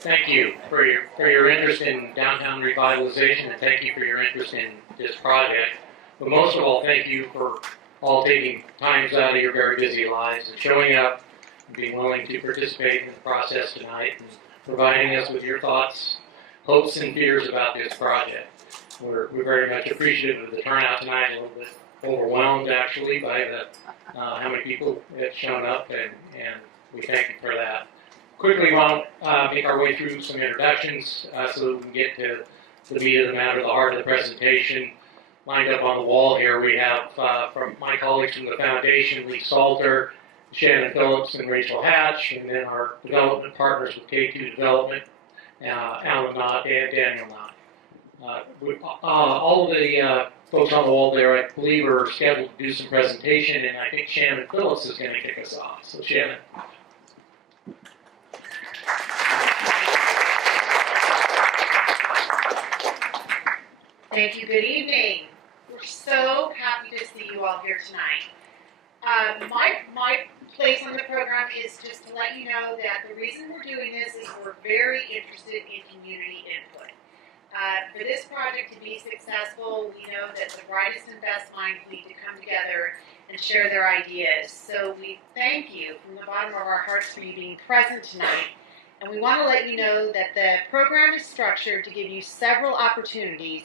Thank you for your interest in downtown revitalization, and thank you for your interest in this project. But most of all, thank you for all taking times out of your very busy lives and showing up and being willing to participate in the process tonight and providing us with your thoughts, hopes, and fears about this project. We're very much appreciative of the turnout tonight, a little bit overwhelmed actually by the how many people have shown up, and we thank you for that. Quickly, we'll make our way through some introductions so that we can get to the meat of the matter, the heart of the presentation. Lined up on the wall here, we have from my colleagues from the Foundation, Lee Salter, Shannon Phillips, and Rachel Hatch, and then our development partners with K2 Development, Alan Knott and Daniel Knott. All of the folks on the wall there, I believe, are scheduled to do some presentation, and I think Shannon Phillips is going to kick us off. So, Shannon. Thank you. Good evening. We're so happy to see you all here tonight. My place on the program is just to let you know that the reason we're doing this is we're very interested in community input. For this project to be successful, we know that the brightest and best minds need to come together and share their ideas. So we thank you from the bottom of our hearts for you being present tonight. And we want to let you know that the program is structured to give you several opportunities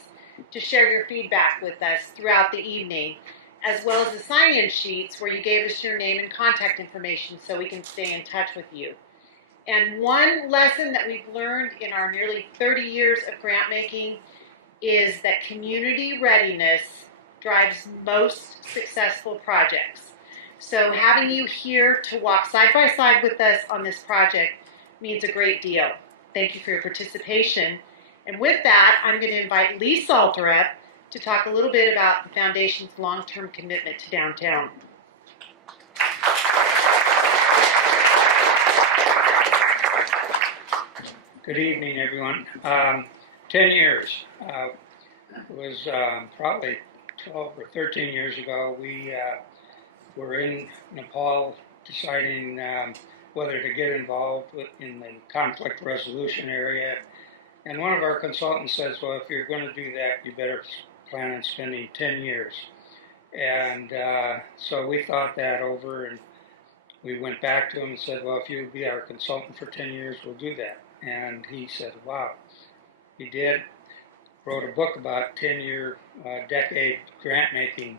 to share your feedback with us throughout the evening, as well as the sign-in sheets where you gave us your name and contact information so we can stay in touch with you. And one lesson that we've learned in our nearly 30 years of grant making is that community readiness drives most successful projects. So having you here to walk side by side with us on this project means a great deal. Thank you for your participation. And with that, I'm going to invite Lee Salter up to talk a little bit about the Foundation's long-term commitment to downtown. Good evening, everyone. 10 years. It was probably 12 or 13 years ago. We were in Nepal deciding whether to get involved in the conflict resolution area. And one of our consultants says, well, if you're going to do that, you better plan on spending 10 years. And so we thought that over, and we went back to him and said, well, if you'll be our consultant for 10 years, we'll do that. And he said, wow. He did, wrote a book about 10-year, decade grant making.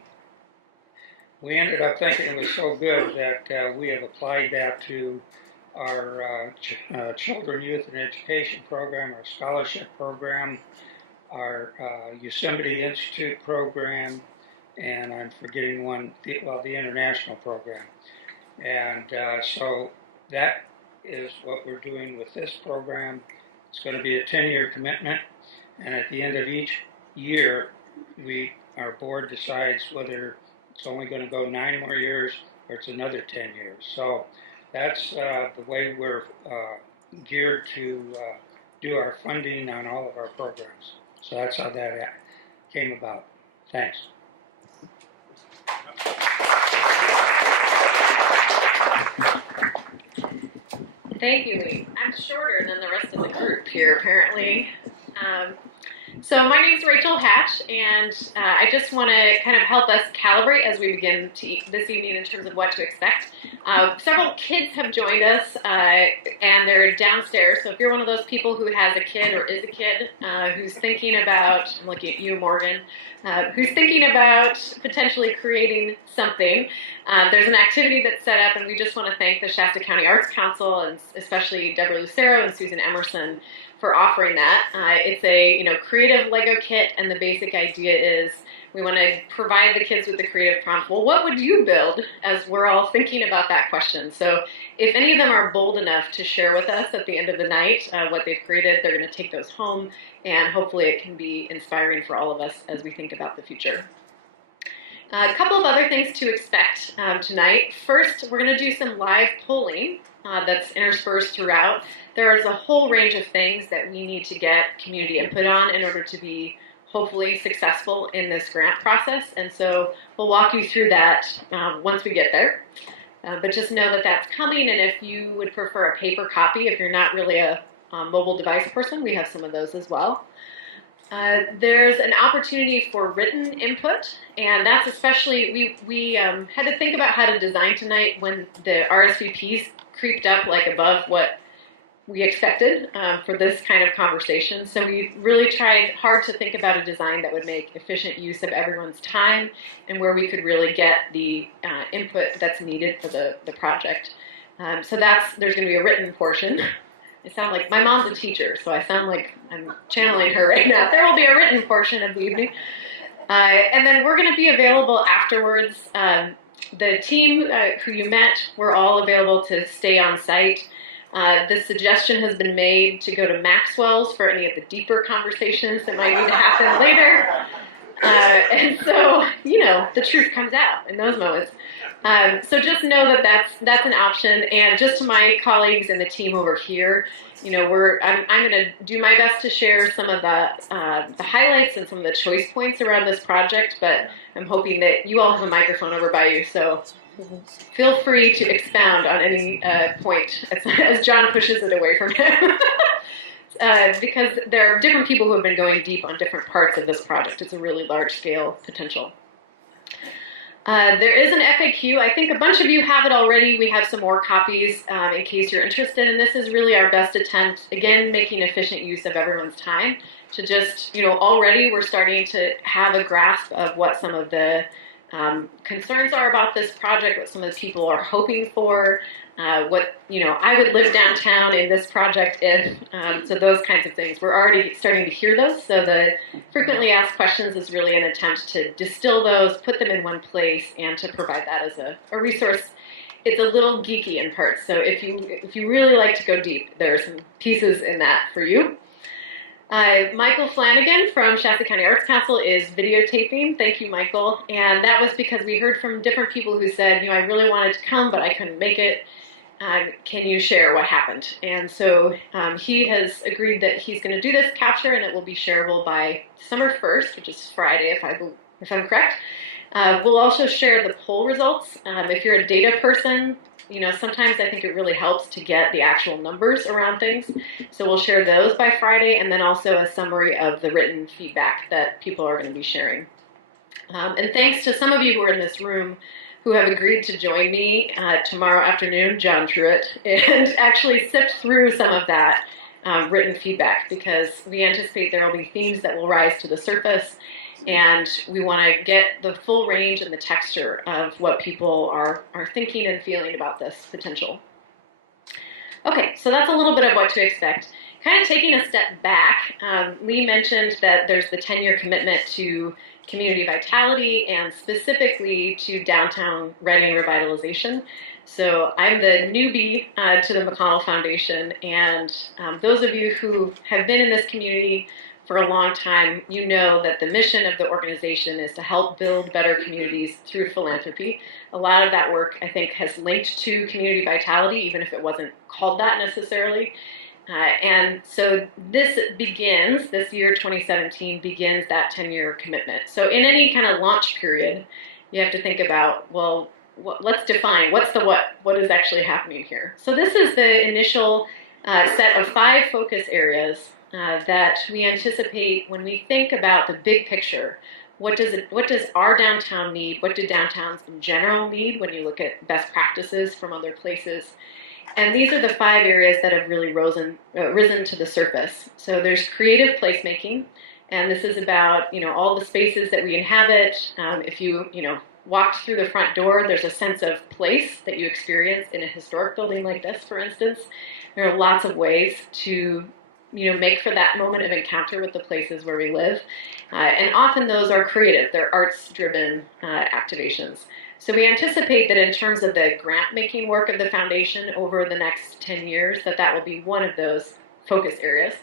We ended up thinking it was so good that we have applied that to our Children, Youth, and Education program, our scholarship program, our Yosemite Institute program, and I'm forgetting one, the international program. And so that is what we're doing with this program. It's going to be a 10-year commitment, and at the end of each year, our board decides whether it's only going to go 9 more years or it's another 10 years. So that's the way we're geared to do our funding on all of our programs. So that's how that came about. Thanks. Thank you, Lee. I'm shorter than the rest of the group here, apparently. So my name is Rachel Hatch, and I just want to kind of help us calibrate as we begin this evening in terms of what to expect. Several kids have joined us, and they're downstairs. So if you're one of those people who has a kid or is a kid who's thinking about, I'm looking at you, Morgan, who's thinking about potentially creating something, there's an activity that's set up, and we just want to thank the Shasta County Arts Council, and especially Deborah Lucero and Susan Emerson for offering that. It's a creative Lego kit, and the basic idea is we want to provide the kids with the creative prompt. Well, what would you build, as we're all thinking about that question? So if any of them are bold enough to share with us at the end of the night what they've created, they're going to take those home, and hopefully it can be inspiring for all of us as we think about the future. A couple of other things to expect tonight. First, we're going to do some live polling that's interspersed throughout. There is a whole range of things that we need to get community input on in order to be hopefully successful in this grant process, and so we'll walk you through that once we get there. But just know that that's coming, and if you would prefer a paper copy, if you're not really a mobile device person. We have some of those as well. There's an opportunity for written input, and that's especially, we had to think about how to design tonight when the RSVPs creeped up like above what we expected for this kind of conversation. So we really tried hard to think about a design that would make efficient use of everyone's time and where we could really get the input that's needed for the project. So there's going to be a written portion. I sound like, my mom's a teacher, so I sound like I'm channeling her right now. There will be a written portion of the evening. And then we're going to be available afterwards. The team who you met, we're all available to stay on site. The suggestion has been made to go to Maxwell's for any of the deeper conversations that might need to happen later. And so, the truth comes out in those moments. So just know that that's an option. And just to my colleagues and the team over here, I'm going to do my best to share some of the highlights and some of the choice points around this project, but I'm hoping that you all have a microphone over by you, so feel free to expound on any point as John pushes it away from him. Because there are different people who have been going deep on different parts of this project. It's a really large-scale potential. There is an FAQ. I think a bunch of you have it already. We have some more copies in case you're interested. And this is really our best attempt, again, making efficient use of everyone's time to just, already we're starting to have a grasp of what some of the concerns are about this project, what some of the people are hoping for, I would live downtown in this project if, so those kinds of things. We're already starting to hear those, so the frequently asked questions is really an attempt to distill those, put them in one place, and to provide that as a resource. It's a little geeky in parts, so if you really like to go deep, there are some pieces in that for you. Michael Flanagan from Shasta County Arts Council is videotaping. Thank you, Michael. And that was because we heard from different people who said, I really wanted to come, but I couldn't make it. Can you share what happened? And so he has agreed that he's going to do this capture, and it will be shareable by December 1st, which is Friday, if I'm correct. We'll also share the poll results. If you're a data person, sometimes I think it really helps to get the actual numbers around things. So we'll share those by Friday, and then also a summary of the written feedback that people are going to be sharing. And thanks to some of you who are in this room who have agreed to join me tomorrow afternoon, John Truitt, and actually sift through some of that written feedback, because we anticipate there will be themes that will rise to the surface, and we want to get the full range and the texture of what people are thinking and feeling about this potential. Okay, so that's a little bit of what to expect. Kind of taking a step back, Lee mentioned that there's the 10-year commitment to community vitality and specifically to downtown Reading revitalization. So I'm the newbie to the McConnell Foundation, and those of you who have been in this community for a long time, you know that the mission of the organization is to help build better communities through philanthropy. A lot of that work, I think, has linked to community vitality, even if it wasn't called that necessarily. And so this year 2017 begins that 10-year commitment. So in any kind of launch period, you have to think about, well, let's define what is actually happening here. So this is the initial set of 5 focus areas that we anticipate when we think about the big picture. What does our downtown need? What do downtowns in general need when you look at best practices from other places? And these are the 5 areas that have really risen to the surface. So there's creative placemaking, and this is about all the spaces that we inhabit. If you walked through the front door, there's a sense of place that you experience in a historic building like this, for instance. There are lots of ways to make for that moment of encounter with the places where we live. And often those are creative. They're arts-driven activations. So we anticipate that in terms of the grant-making work of the foundation over the next 10 years, that will be one of those focus areas.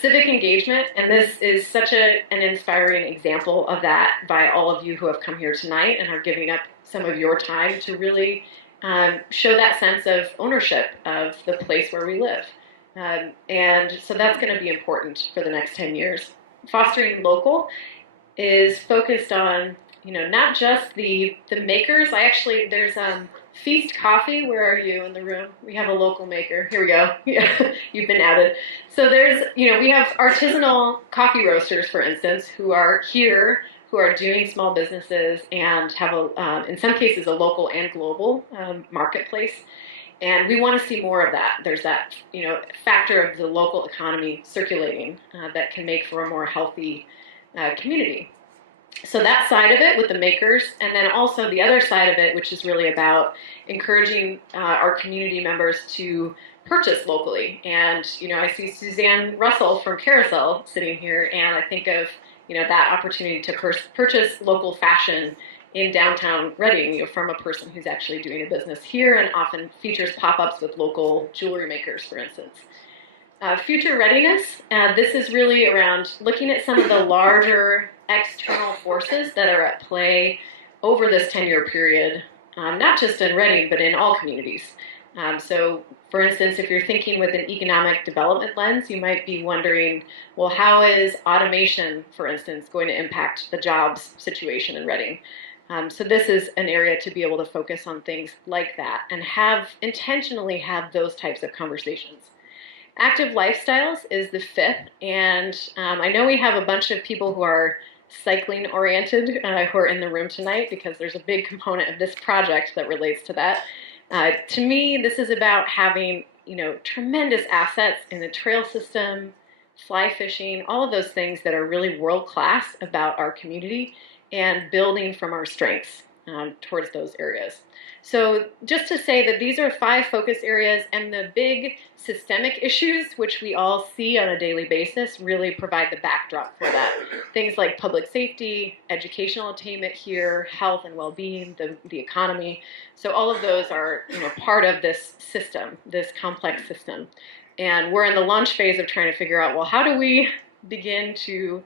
Civic engagement, and this is such an inspiring example of that by all of you who have come here tonight and are giving up some of your time to really show that sense of ownership of the place where we live. And so that's going to be important for the next 10 years. Fostering local is focused on, not just the makers. There's Feast Coffee, where are you in the room? We have a local maker. Here we go. Yeah, you've been outed. So we have artisanal coffee roasters, for instance, who are here, who are doing small businesses and have, in some cases, a local and global marketplace. And we want to see more of that. There's that, factor of the local economy circulating that can make for a more healthy community. So that side of it with the makers, and then also the other side of it, which is really about encouraging our community members to purchase locally. And, I see Suzanne Russell from Carousel sitting here, and I think of, that opportunity to purchase local fashion in downtown Reading, from a person who's actually doing a business here, and often features pop-ups with local jewelry makers, for instance. Future readiness, this is really around looking at some of the larger external forces that are at play over this 10-year period, not just in Reading, but in all communities. So, for instance, if you're thinking with an economic development lens, you might be wondering, well, how is automation, for instance, going to impact the jobs situation in Reading? So this is an area to be able to focus on things like that and intentionally have those types of conversations. Active lifestyles is the fifth, and I know we have a bunch of people who are cycling oriented who are in the room tonight, because there's a big component of this project that relates to that. To me, this is about having tremendous assets in the trail system, fly fishing, all of those things that are really world class about our community, and building from our strengths towards those areas. So just to say that these are 5 focus areas, and the big systemic issues, which we all see on a daily basis, really provide the backdrop for that. Things like public safety, educational attainment here, health and well-being, the economy. So all of those are part of this system, this complex system. And we're in the launch phase of trying to figure out, well, how do we begin to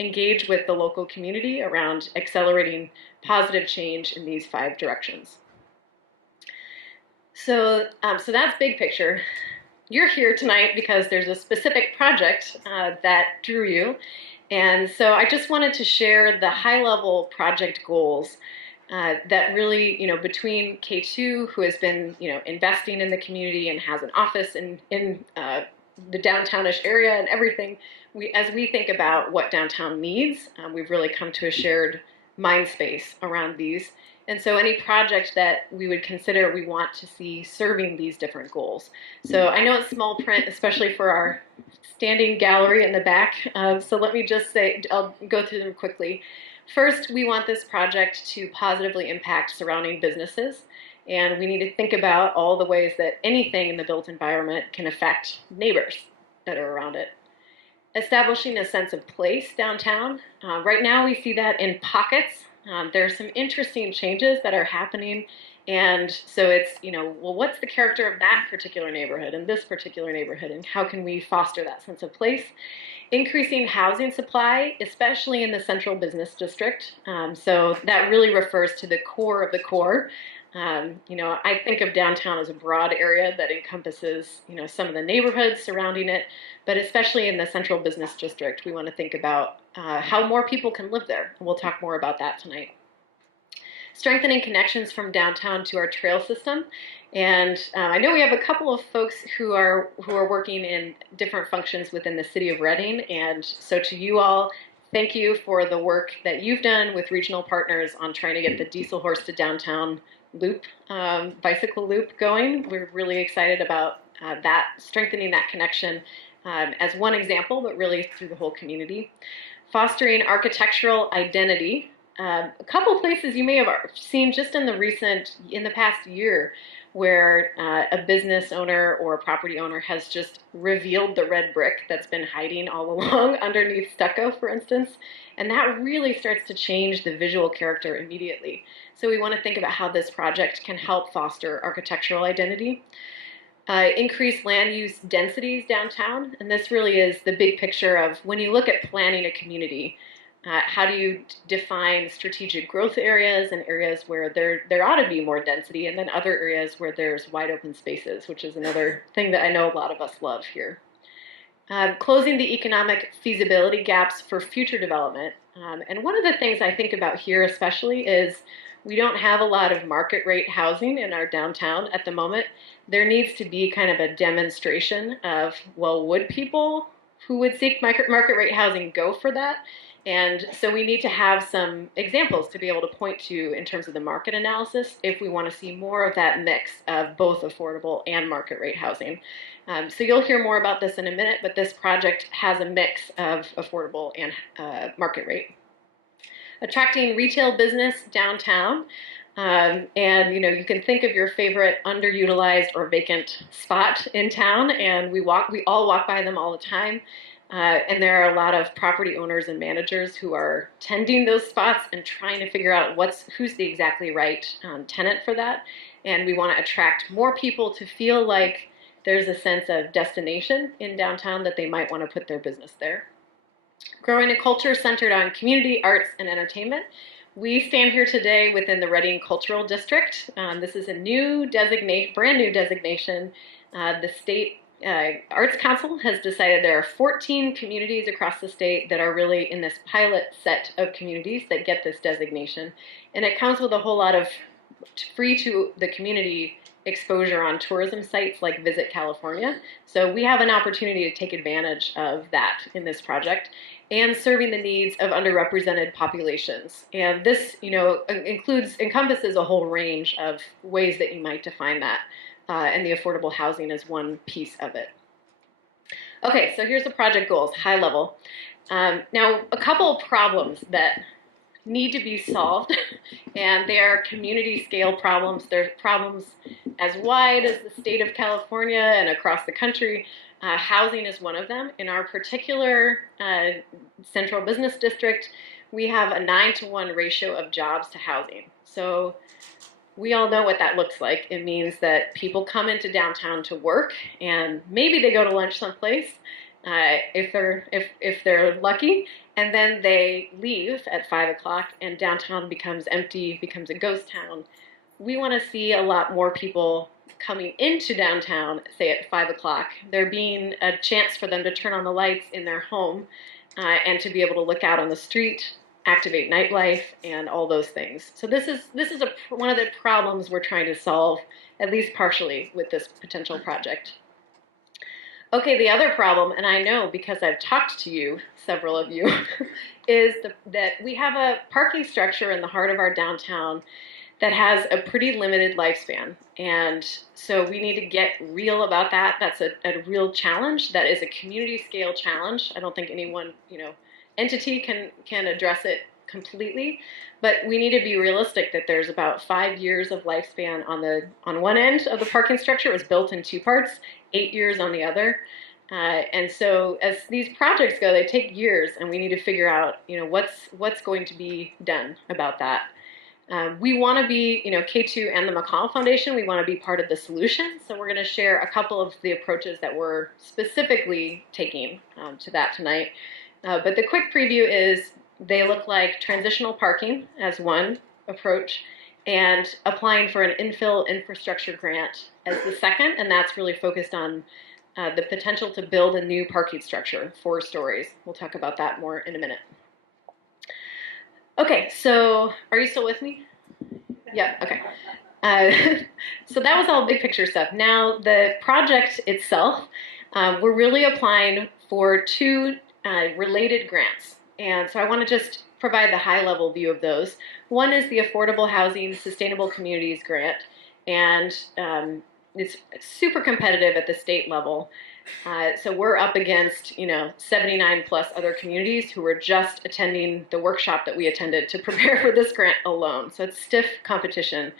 engage with the local community around accelerating positive change in these 5 directions. So that's big picture. You're here tonight because there's a specific project that drew you. And so I just wanted to share the high-level project goals that really, between K2, who has been, investing in the community and has an office in the downtownish area and everything, as we think about what downtown needs, we've really come to a shared mind space around these. And so any project that we would consider, we want to see serving these different goals. So I know it's small print, especially for our standing gallery in the back. So let me just say, I'll go through them quickly. First, we want this project to positively impact surrounding businesses. And we need to think about all the ways that anything in the built environment can affect neighbors that are around it. Establishing a sense of place downtown. Right now we see that in pockets. There are some interesting changes that are happening. And so it's, well, what's the character of that particular neighborhood and this particular neighborhood, and how can we foster that sense of place? Increasing housing supply, especially in the central business district. So that really refers to the core of the core. I think of downtown as a broad area that encompasses, some of the neighborhoods surrounding it, but especially in the central business district, we want to think about how more people can live there. And we'll talk more about that tonight. Strengthening connections from downtown to our trail system. And I know we have a couple of folks who are working in different functions within the city of Reading. And so to you all, thank you for the work that you've done with regional partners on trying to get the Diesel Horse to Downtown loop, bicycle loop going. We're really excited about that, strengthening that connection as one example, but really through the whole community. Fostering architectural identity. A couple places you may have seen just in the past year where a business owner or a property owner has just revealed the red brick that's been hiding all along underneath stucco, for instance. And that really starts to change the visual character immediately. So we want to think about how this project can help foster architectural identity. Increase land use densities downtown. And this really is the big picture of when you look at planning a community, how do you define strategic growth areas and areas where there ought to be more density, and then other areas where there's wide open spaces, which is another thing that I know a lot of us love here. Closing the economic feasibility gaps for future development. And one of the things I think about here especially is We don't have a lot of market rate housing in our downtown at the moment. There needs to be kind of a demonstration of, well, would people who would seek market rate housing go for that? And so we need to have some examples to be able to point to in terms of the market analysis if we want to see more of that mix of both affordable and market rate housing. So you'll hear more about this in a minute, but this project has a mix of affordable and market rate. Attracting retail business downtown. And you can think of your favorite underutilized or vacant spot in town, and we all walk by them all the time. And there are a lot of property owners and managers who are tending those spots and trying to figure out who's the exactly right tenant for that. And we want to attract more people to feel like there's a sense of destination in downtown that they might want to put their business there. Growing a culture centered on community, arts, and entertainment. We stand here today within the Reading Cultural District. This is a brand new designation. The state Arts Council has decided there are 14 communities across the state that are really in this pilot set of communities that get this designation. And it comes with a whole lot of free to the community exposure on tourism sites like Visit California. So we have an opportunity to take advantage of that in this project and serving the needs of underrepresented populations. And this, encompasses a whole range of ways that you might define that. And the affordable housing is one piece of it. Okay, so here's the project goals, high level. Now, a couple of problems that need to be solved, and they are community scale problems. They're problems as wide as the state of California and across the country. Housing is one of them. In our particular central business district, we have a 9-to-1 ratio of jobs to housing. So we all know what that looks like. It means that people come into downtown to work, and maybe they go to lunch someplace if they're lucky, and then they leave at 5 o'clock, and downtown becomes empty, becomes a ghost town. We want to see a lot more people coming into downtown, say at 5 o'clock. There being a chance for them to turn on the lights in their home and to be able to look out on the street, activate nightlife, and all those things. So this is one of the problems we're trying to solve, at least partially, with this potential project. Okay, the other problem, and I know because I've talked to you, several of you, is that we have a parking structure in the heart of our downtown that has a pretty limited lifespan. And so we need to get real about that. That's a real challenge. That is a community scale challenge. I don't think any one, entity can address it completely, but we need to be realistic that there's about 5 years of lifespan on one end of the parking structure. It was built in 2 parts, 8 years on the other. And so as these projects go, they take years, and we need to figure out, what's going to be done about that. We want to be, K2 and the McConnell Foundation, we want to be part of the solution. So we're going to share a couple of the approaches that we're specifically taking to that tonight. But the quick preview is they look like transitional parking as one approach, and applying for an infill infrastructure grant as the second, and that's really focused on the potential to build a new parking structure, 4 stories. We'll talk about that more in a minute. Okay, so are you still with me? Yeah, okay. So that was all big picture stuff. Now the project itself, we're really applying for 2 related grants. And so I want to just provide the high level view of those. One is the Affordable Housing Sustainable Communities Grant, and it's super competitive at the state level. So we're up against, 79 plus other communities who were just attending the workshop that we attended to prepare for this grant alone. So it's stiff competition.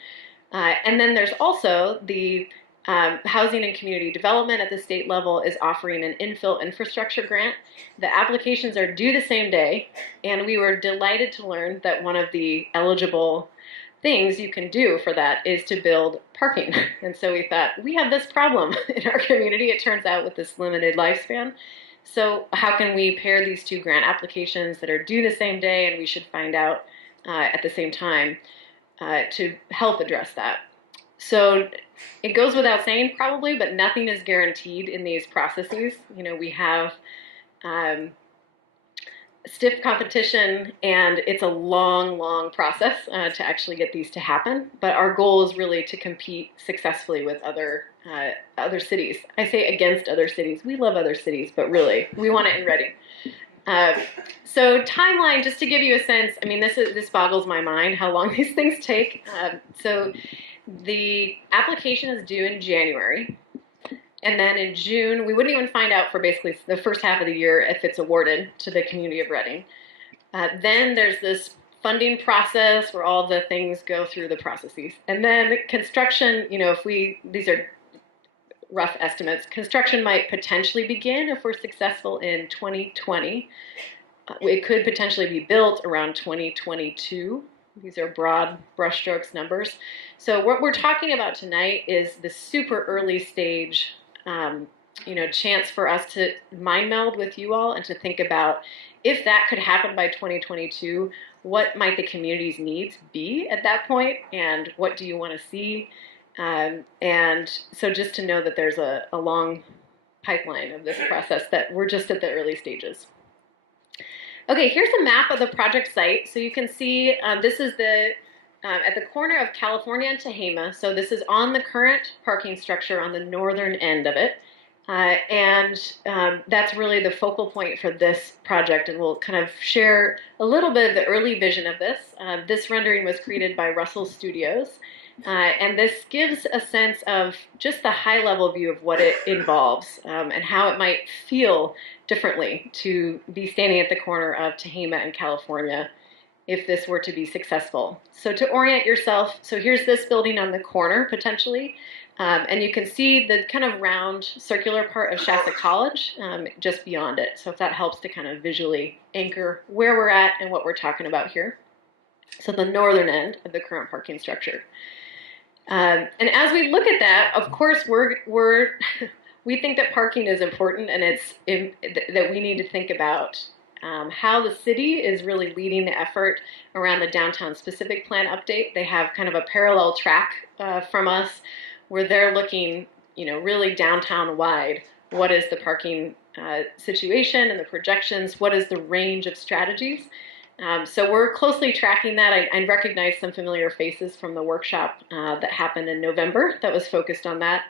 And then there's also the Housing and Community Development at the state level is offering an infill infrastructure grant. The applications are due the same day, and we were delighted to learn that one of the eligible things you can do for that is to build parking. And so we thought, we have this problem in our community, it turns out, with this limited lifespan. So how can we pair these 2 grant applications that are due the same day, and we should find out at the same time to help address that? So it goes without saying probably, but nothing is guaranteed in these processes. We have stiff competition, and it's a long process to actually get these to happen. But our goal is really to compete successfully with other cities. I say against other cities. We love other cities, but really, we want it in Reading. So timeline, just to give you a sense, I mean, this boggles my mind how long these things take. So the application is due in January. And then in June, we wouldn't even find out for basically the first half of the year if it's awarded to the community of Reading. Then there's this funding process where all the things go through the processes. And then construction, these are rough estimates, construction might potentially begin if we're successful in 2020. It could potentially be built around 2022. These are broad brushstrokes numbers. So what we're talking about tonight is the super early stage chance for us to mind meld with you all and to think about if that could happen by 2022, what might the community's needs be at that point, and what do you want to see? And so just to know that there's a long pipeline of this process, that we're just at the early stages. Okay, here's a map of the project site. So you can see this is at the corner of California and Tehama. So this is on the current parking structure on the northern end of it. That's really the focal point for this project, and we'll kind of share a little bit of the early vision of this. This rendering was created by Russell Studios, and this gives a sense of just the high-level view of what it involves and how it might feel differently to be standing at the corner of Tehama and California if this were to be successful. So to orient yourself, so here's this building on the corner, potentially, and you can see the kind of round circular part of Shasta College just beyond it. So if that helps to kind of visually anchor where we're at and what we're talking about here. So the northern end of the current parking structure. And as we look at that, of course, we think that parking is important, and that we need to think about how the city is really leading the effort around the downtown specific plan update. They have kind of a parallel track from us where they're looking, really downtown wide. What is the parking situation and the projections? What is the range of strategies? So we're closely tracking that. I recognize some familiar faces from the workshop that happened in November that was focused on that.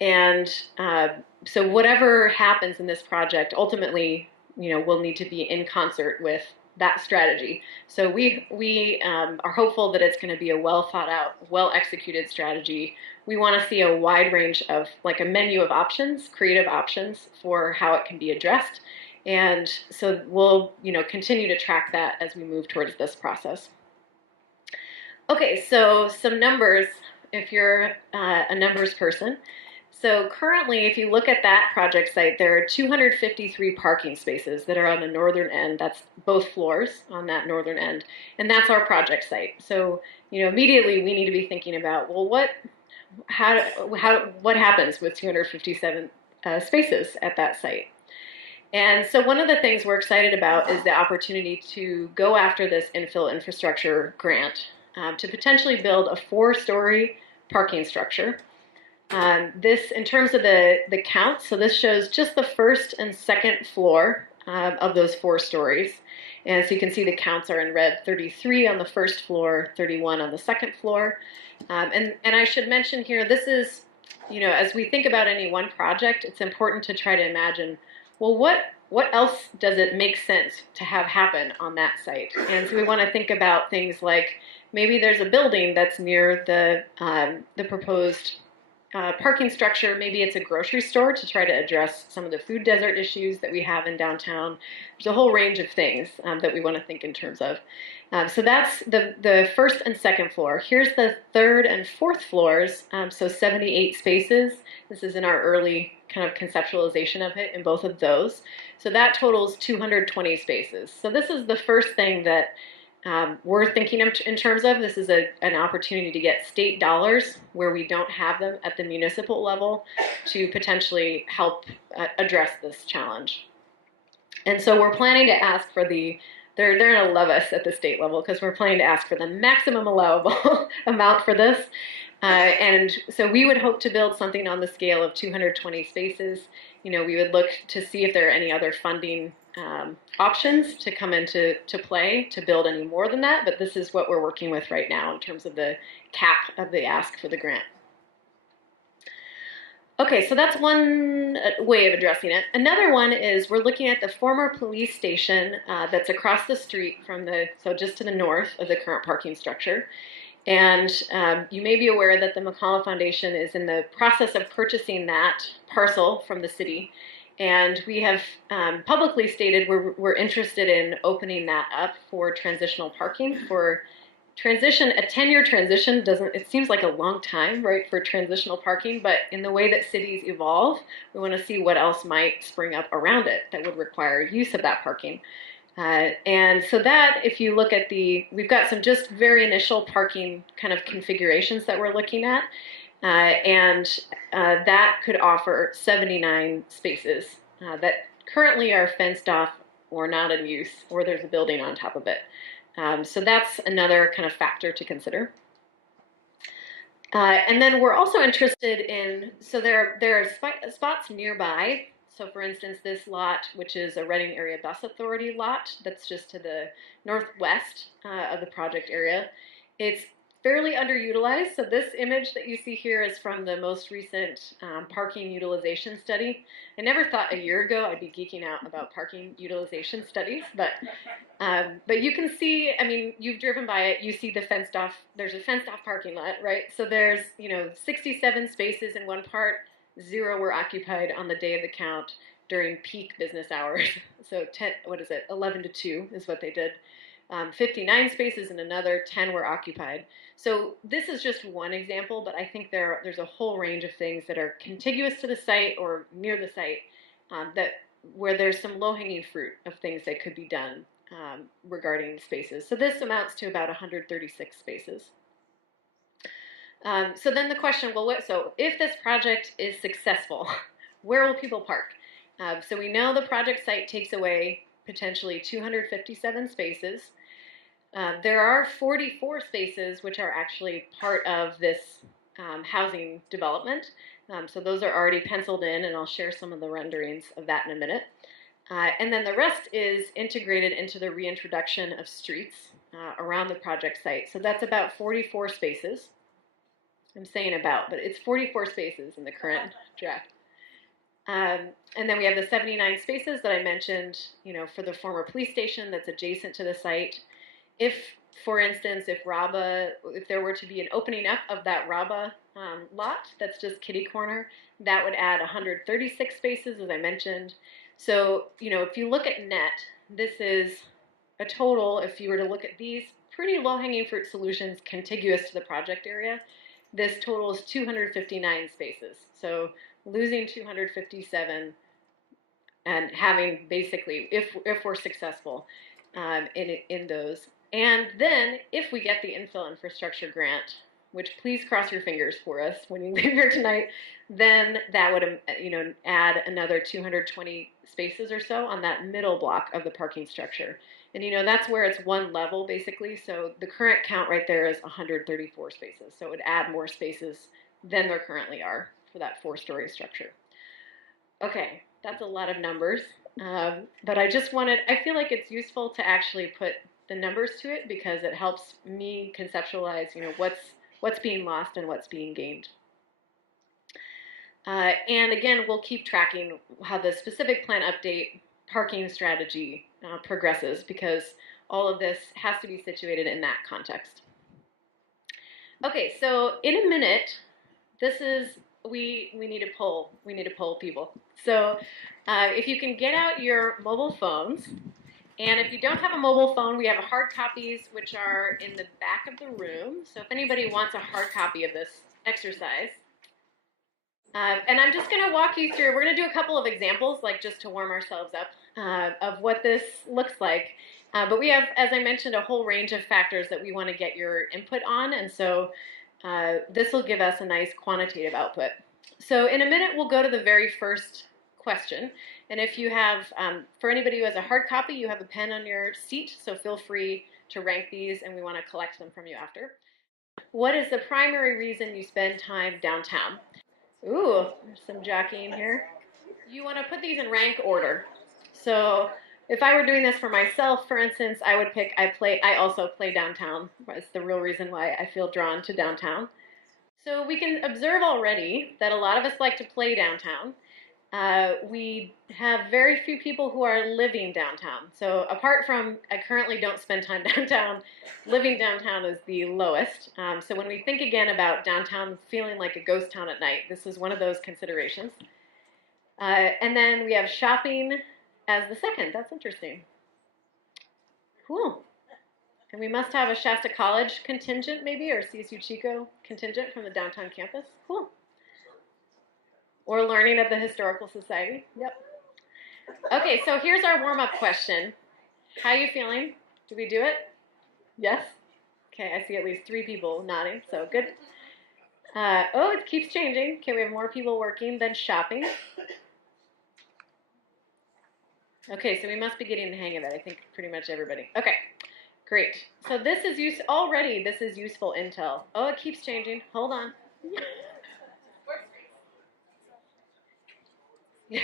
And so whatever happens in this project, ultimately, will need to be in concert with that strategy. So we are hopeful that it's going to be a well thought out, well executed strategy. We want to see a wide range of, like, a menu of options, creative options for how it can be addressed. And so we'll, continue to track that as we move towards this process. Okay, so some numbers, if you're a numbers person. So currently, if you look at that project site, there are 253 parking spaces that are on the northern end. That's both floors on that northern end. And that's our project site. So, immediately we need to be thinking about, well, what happens with 257 spaces at that site? And so one of the things we're excited about is the opportunity to go after this infill infrastructure grant to potentially build a 4-story parking structure. This, in terms of the count, so this shows just the first and second floor of those 4 stories. And so you can see the counts are in red: 33 on the first floor, 31 on the second floor. And I should mention here, this is, as we think about any one project, it's important to try to imagine, well, what else does it make sense to have happen on that site? And so we want to think about things like, maybe there's a building that's near the proposed parking structure. Maybe it's a grocery store to try to address some of the food desert issues that we have in downtown. There's a whole range of things that we want to think in terms of. So that's the first and second floor. Here's the third and fourth floors, so 78 spaces. This is in our early kind of conceptualization of it in both of those. So that totals 220 spaces. So this is the first thing that we're thinking in terms of. This is an opportunity to get state dollars where we don't have them at the municipal level to potentially help address this challenge. And so we're planning to ask for they're going to love us at the state level because we're planning to ask for the maximum allowable amount for this. And so we would hope to build something on the scale of 220 spaces. We would look to see if there are any other funding options to come into play to build any more than that, but this is what we're working with right now in terms of the cap of the ask for the grant. Okay, so that's one way of addressing it. Another one is we're looking at the former police station that's across the street from so just to the north of the current parking structure. And you may be aware that the McConnell Foundation is in the process of purchasing that parcel from the city. And we have publicly stated we're interested in opening that up for transitional parking for transition. A 10-year transition it seems like a long time, right, for transitional parking, but in the way that cities evolve, we want to see what else might spring up around it that would require use of that parking. And so that, if you look at we've got some just very initial parking kind of configurations that we're looking at, and that could offer 79 spaces that currently are fenced off or not in use, or there's a building on top of it. So that's another kind of factor to consider. And then we're also interested in, so there are spots nearby. So for instance, this lot, which is a Reading Area Bus Authority lot, that's just to the northwest of the project area. It's fairly underutilized. So this image that you see here is from the most recent parking utilization study. I never thought a year ago I'd be geeking out about parking utilization studies, but you can see, I mean, you've driven by it, you see there's a fenced off parking lot, right? So there's, 67 spaces in one part, 0 were occupied on the day of the count during peak business hours. So 11 to 2 is what they did. 59 spaces in another, 10 were occupied. So this is just one example, but I think there's a whole range of things that are contiguous to the site or near the site where there's some low-hanging fruit of things that could be done regarding spaces. So this amounts to about 136 spaces. So then the question, so if this project is successful, where will people park? So we know the project site takes away potentially 257 spaces. There are 44 spaces which are actually part of this housing development. So those are already penciled in, and I'll share some of the renderings of that in a minute. And then the rest is integrated into the reintroduction of streets around the project site. So that's about 44 spaces. I'm saying about, but it's 44 spaces in the current draft. And then we have the 79 spaces that I mentioned, for the former police station that's adjacent to the site. If, for instance, if there were to be an opening up of that Raba lot, that's just kitty corner, that would add 136 spaces, as I mentioned. So, if you look at net, this is a total, if you were to look at these pretty low-hanging fruit solutions contiguous to the project area, this total is 259 spaces. So losing 257 and having basically, if we're successful in those. And then if we get the infill infrastructure grant, which please cross your fingers for us when you leave here tonight, then that would add another 220 spaces or so on that middle block of the parking structure. And that's where it's one level basically. So the current count right there is 134 spaces. So it would add more spaces than there currently are for that 4-story structure. Okay, that's a lot of numbers. But I feel like it's useful to actually put the numbers to it because it helps me conceptualize, what's being lost and what's being gained. And again, we'll keep tracking how the specific plan update parking strategy progresses because all of this has to be situated in that context. Okay, so in a minute, we need to poll people. So if you can get out your mobile phones, and if you don't have a mobile phone, we have hard copies which are in the back of the room. So if anybody wants a hard copy of this exercise, and I'm just going to walk you through, we're going to do a couple of examples, like just to warm ourselves up, of what this looks like. But we have, as I mentioned, a whole range of factors that we want to get your input on, and so this will give us a nice quantitative output. So in a minute, we'll go to the very first question. And if you have, for anybody who has a hard copy, you have a pen on your seat, so feel free to rank these, and we want to collect them from you after. What is the primary reason you spend time downtown? Ooh, there's some jockeying here. You want to put these in rank order. So if I were doing this for myself, for instance, I would pick, I also play downtown. It's the real reason why I feel drawn to downtown. So we can observe already that a lot of us like to play downtown. We have very few people who are living downtown. So apart from I currently don't spend time downtown, living downtown is the lowest. So when we think again about downtown feeling like a ghost town at night, this is one of those considerations. And then we have shopping as the second. That's interesting. Cool. And we must have a Shasta College contingent maybe, or CSU Chico contingent from the downtown campus. Cool. Or learning at the Historical Society. Yep. Okay, so here's our warm-up question. How are you feeling? Did we do it? Yes? Okay, I see at least 3 people nodding, so good. Oh, it keeps changing. Okay, we have more people working than shopping. Okay, so we must be getting the hang of it. I think pretty much everybody. Okay, great. So this is this is useful intel. Oh, it keeps changing. Hold on. Yeah.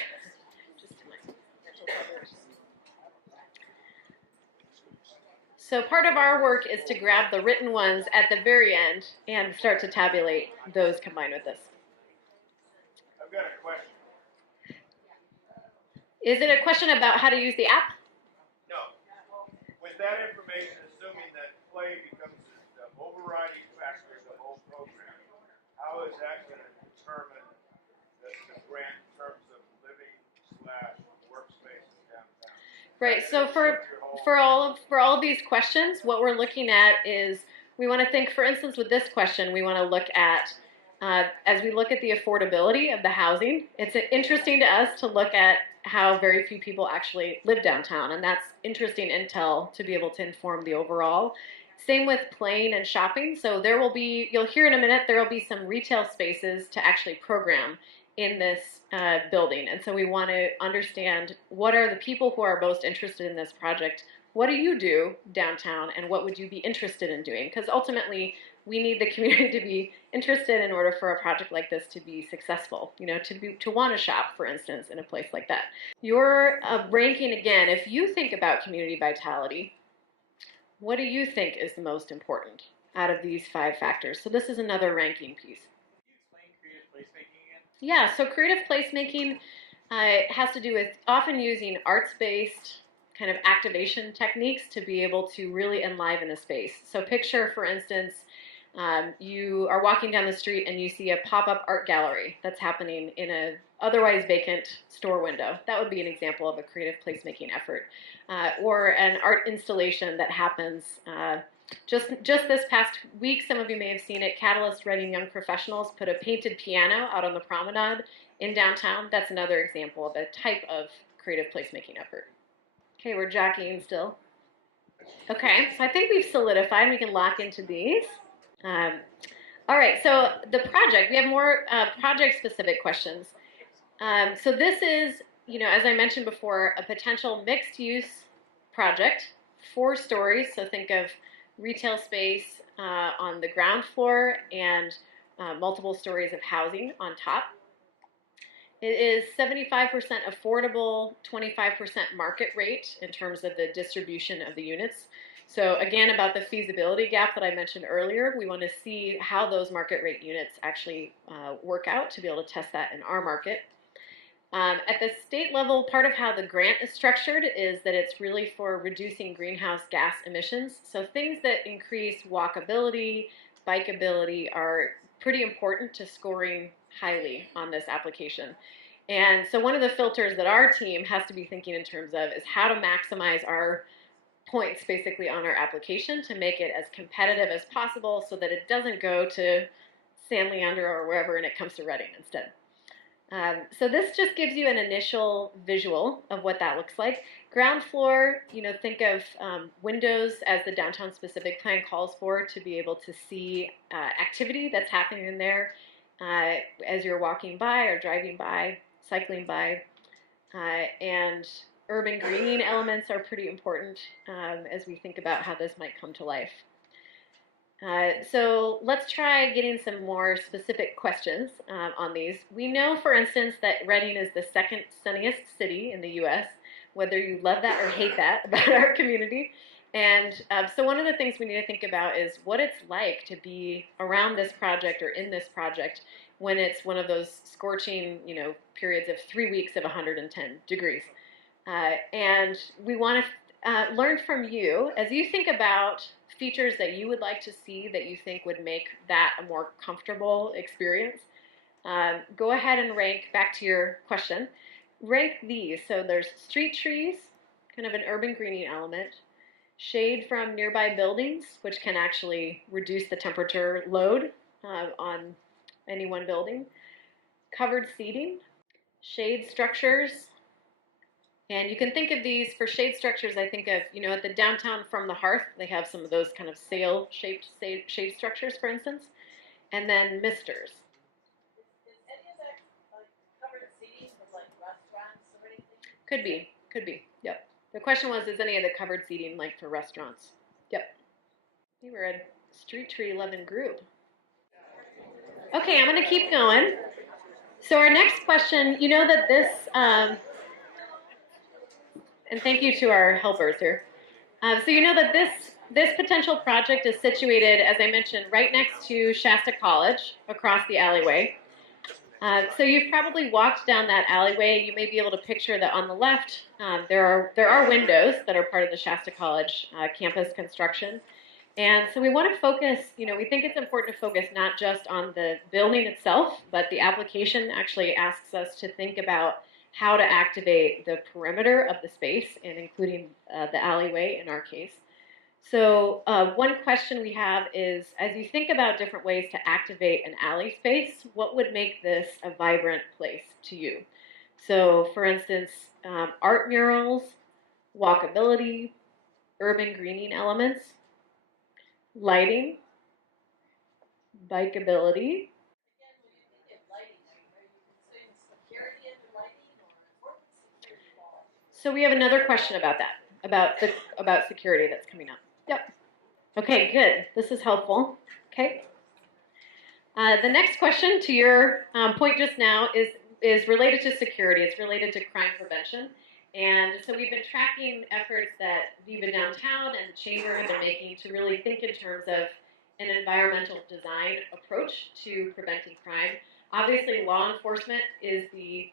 So part of our work is to grab the written ones at the very end and start to tabulate those combined with this. I've got a question. Is it a question about how to use the app? No. With that information, assuming that play becomes the overriding factor of the whole program, how is that going to determine the grant in terms of living/workspaces downtown? Right. So for all of these questions, what we're looking at is we want to think, for instance, with this question, we want to look at as we look at the affordability of the housing. It's interesting to us to look at how very few people actually live downtown, and that's interesting intel to be able to inform the overall. Same with playing and shopping. So there will be, you'll hear in a minute, there will be some retail spaces to actually program in this building. And so we want to understand what are the people who are most interested in this project. What do you do downtown, and what would you be interested in doing? Because ultimately, we need the community to be interested in order for a project like this to be successful. You know, to want to shop, for instance, in a place like that. Your ranking again, if you think about community vitality, what do you think is the most important out of these 5 factors? So this is another ranking piece. Can you explain creative placemaking again? Yeah, so creative placemaking has to do with often using arts-based kind of activation techniques to be able to really enliven a space. So picture, for instance, you are walking down the street and you see a pop-up art gallery that's happening in a otherwise vacant store window. That would be an example of a creative placemaking effort. Or an art installation that happens just this past week. Some of you may have seen it. Catalyst Reading Young Professionals put a painted piano out on the promenade in downtown. That's another example of a type of creative placemaking effort. Okay, we're jockeying still. Okay, so I think we've solidified. We can lock into these. All right, so the project, we have more project-specific questions. So this is, you know, as I mentioned before, a potential mixed-use project, 4 stories. So think of retail space on the ground floor and multiple stories of housing on top. It is 75% affordable, 25% market rate in terms of the distribution of the units. So again, about the feasibility gap that I mentioned earlier, we want to see how those market rate units actually work out to be able to test that in our market. At the state level, part of how the grant is structured is that it's really for reducing greenhouse gas emissions. So things that increase walkability, bikeability are pretty important to scoring highly on this application. And so one of the filters that our team has to be thinking in terms of is how to maximize our points basically on our application to make it as competitive as possible so that it doesn't go to San Leandro or wherever and it comes to Reading instead. So this just gives you an initial visual of what that looks like. Ground floor, you know, think of windows as the downtown specific plan calls for to be able to see activity that's happening in there as you're walking by or driving by, cycling by. And urban greening elements are pretty important as we think about how this might come to life. So let's try getting some more specific questions on these. We know, for instance, that Reading is the 2nd sunniest city in the U.S. whether you love that or hate that about our community. And so one of the things we need to think about is what it's like to be around this project or in this project when it's one of those scorching, periods of 3 weeks of 110 degrees. And we want to learn from you as you think about features that you would like to see that you think would make that a more comfortable experience. Go ahead and rank, back to your question, rank these. So there's street trees, kind of an urban greening element, shade from nearby buildings, which can actually reduce the temperature load on any one building, covered seating, shade structures. And you can think of these, for shade structures, I think of, at the downtown From the Hearth, they have some of those kind of sail-shaped shade structures, for instance. And then misters. Is any of that covered seating with restaurants or anything? Could be, yep. The question was, is any of the covered seating for restaurants? Yep. We were a street tree loving group. Okay, I'm going to keep going. So our next question, that this, and thank you to our helpers here. So that this potential project is situated, as I mentioned, right next to Shasta College, across the alleyway. So you've probably walked down that alleyway. You may be able to picture that on the left, there are windows that are part of the Shasta College campus construction. And so we want to focus, we think it's important to focus not just on the building itself, but the application actually asks us to think about how to activate the perimeter of the space, and including the alleyway in our case. So one question we have is, as you think about different ways to activate an alley space, what would make this a vibrant place to you? So for instance, art murals, walkability, urban greening elements, lighting, bikeability. Again, when you think of lighting, are you considering security in the lighting or important security laws? So we have another question about that, about security that's coming up. Yep. Okay, good. This is helpful. Okay. The next question, to your point just now, is related to security. It's related to crime prevention. And so we've been tracking efforts that Viva Downtown and the Chamber have been making to really think in terms of an environmental design approach to preventing crime. Obviously, law enforcement is the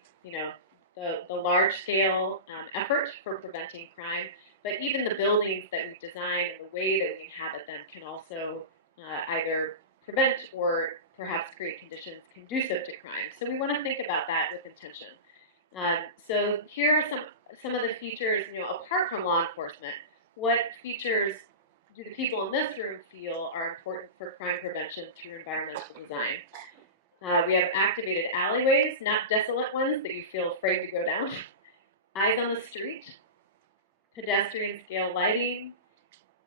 large-scale effort for preventing crime, but even the buildings that we design and the way that we inhabit them can also either prevent or perhaps create conditions conducive to crime. So we want to think about that with intention. So here are some of the features, apart from law enforcement, what features do the people in this room feel are important for crime prevention through environmental design? We have activated alleyways, not desolate ones that you feel afraid to go down. Eyes on the street, pedestrian scale lighting,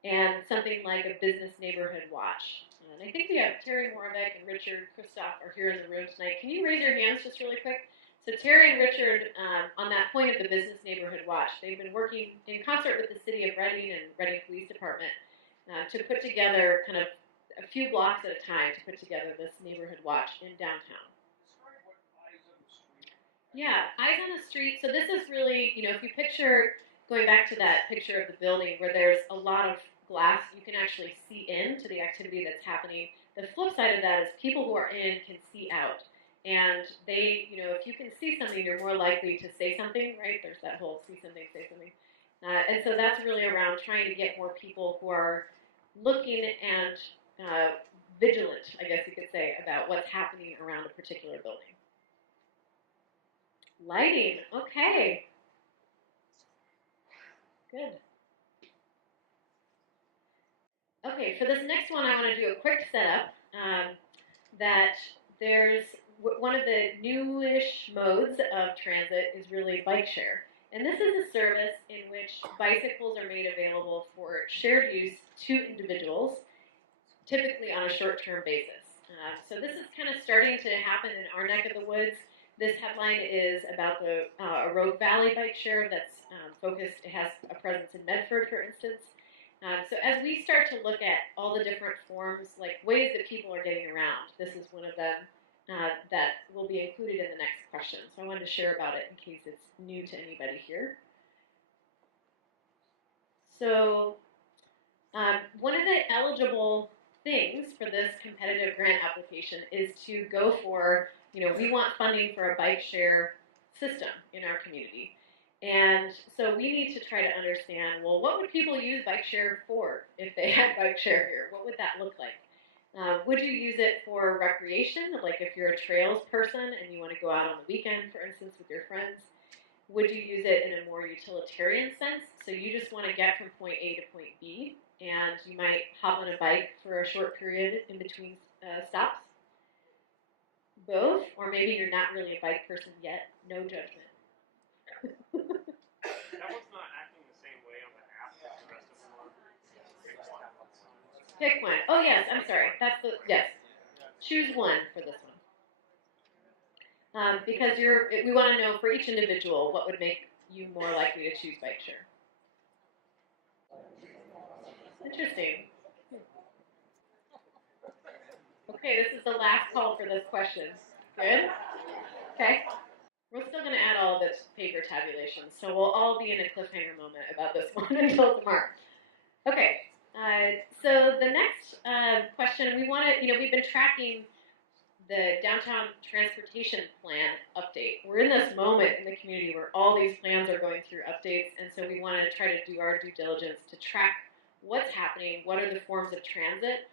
and something like a business neighborhood watch. And I think we have Terry Moravec and Richard Kristoff are here in the room tonight. Can you raise your hands just really quick? So Terry and Richard, on that point of the business neighborhood watch, they've been working in concert with the City of Reading and Reading Police Department to put together kind of a few blocks at a time to put together this neighborhood watch in downtown. Yeah, eyes on the street. So this is really, if you picture, going back to that picture of the building where there's a lot of glass, you can actually see into the activity that's happening. The flip side of that is people who are in can see out. And they, if you can see something, you're more likely to say something, right? There's that whole see something, say something. And so that's really around trying to get more people who are looking and vigilant, I guess you could say, about what's happening around a particular building. Lighting, okay. Good. Okay, for this next one, I want to do a quick setup that there's one of the newish modes of transit is really bike share. And this is a service in which bicycles are made available for shared use to individuals, typically on a short-term basis. So this is kind of starting to happen in our neck of the woods. This headline is about the Rogue Valley bike share that's focused, it has a presence in Medford, for instance. So as we start to look at all the different forms, like ways that people are getting around, this is one of them that will be included in the next question. So I wanted to share about it in case it's new to anybody here. So one of the eligible things for this competitive grant application is to go for, we want funding for a bike share system in our community. And so we need to try to understand, well, what would people use bike share for if they had bike share here? What would that look like? Would you use it for recreation, like if you're a trails person and you want to go out on the weekend, for instance, with your friends? Would you use it in a more utilitarian sense? So you just want to get from point A to point B, and you might hop on a bike for a short period in between stops? Both, or maybe you're not really a bike person yet. No judgment. That one's not acting the same way on the app as the rest of them are. Pick one. Oh yes, I'm sorry. Yes. Choose one for this one. Because we want to know for each individual what would make you more likely to choose bike share. Interesting. Okay, this is the last call for this question. Good? Okay. We're still going to add all of this paper tabulation, so we'll all be in a cliffhanger moment about this one until tomorrow. Okay, so the next question, we want to, we've been tracking the downtown transportation plan update. We're in this moment in the community where all these plans are going through updates, and so we want to try to do our due diligence to track what's happening, what are the forms of transit